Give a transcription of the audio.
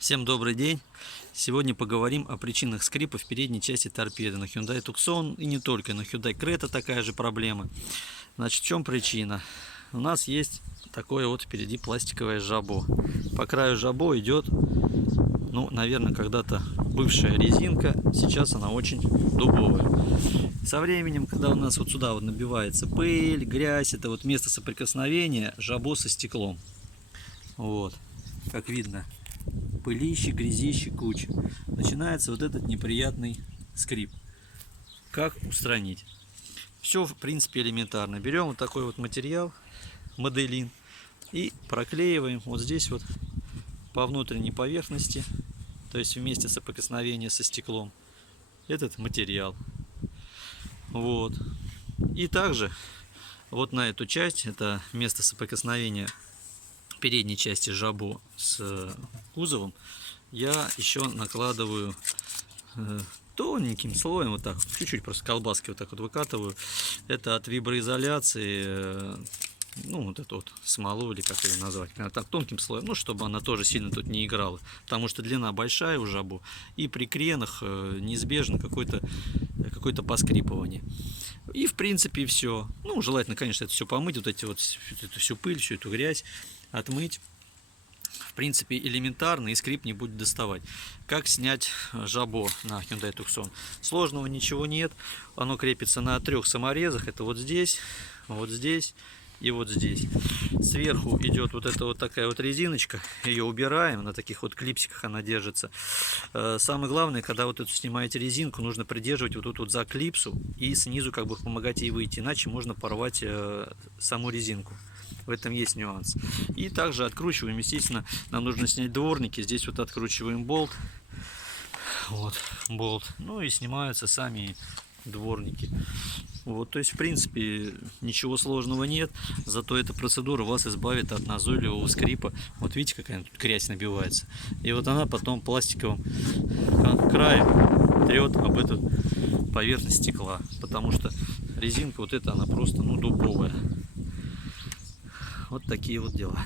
Всем добрый день! Сегодня поговорим о причинах скрипа в передней части торпеды на Hyundai Tucson и не только, на Hyundai Creta такая же проблема. Значит, в чем причина? У нас есть такое вот впереди пластиковое жабо. По краю жабо идет, ну, наверное, когда-то бывшая резинка, сейчас она очень дубовая. Со временем, когда у нас вот сюда вот набивается пыль, грязь, это вот место соприкосновения жабо со стеклом. Вот, как видно, пылище, грязище, куча. Начинается вот этот неприятный скрип. Как устранить? Все, в принципе, элементарно. Берем вот такой вот материал, моделин, и проклеиваем вот здесь вот по внутренней поверхности, то есть в месте соприкосновения со стеклом, этот материал. Вот. И также вот на эту часть, это место соприкосновения передней части жабо с кузовом, я еще накладываю тоненьким слоем, вот так, чуть-чуть просто колбаски вот так вот выкатываю. Это от виброизоляции, ну вот эту вот смолу, или как ее назвать, так тонким слоем, ну чтобы она тоже сильно тут не играла, потому что длина большая у жабо, и при кренах неизбежно какое-то поскрипывание. И в принципе все. Ну, желательно, конечно, это все помыть, вот эту всю пыль, всю эту грязь отмыть. В принципе, элементарно, и скрип не будет доставать. Как снять жабо на Hyundai Tucson? Сложного ничего нет. Оно крепится на 3 саморезах. Это вот здесь и вот здесь. Сверху идет вот эта вот такая вот резиночка. Ее убираем. На таких вот клипсиках она держится. Самое главное, когда вот эту снимаете резинку, нужно придерживать вот тут вот за клипсу и снизу как бы помогать ей выйти. Иначе можно порвать саму резинку. В этом есть нюанс. И также откручиваем, естественно, нам нужно снять дворники. Здесь вот откручиваем болт. Вот, болт. Ну и снимаются сами дворники. Вот, то есть, в принципе, ничего сложного нет. Зато эта процедура вас избавит от назойливого скрипа. Вот видите, какая тут грязь набивается. И вот она потом пластиковым краем трет об эту поверхность стекла. Потому что резинка вот эта, она просто, ну, дубовая. Вот такие вот дела.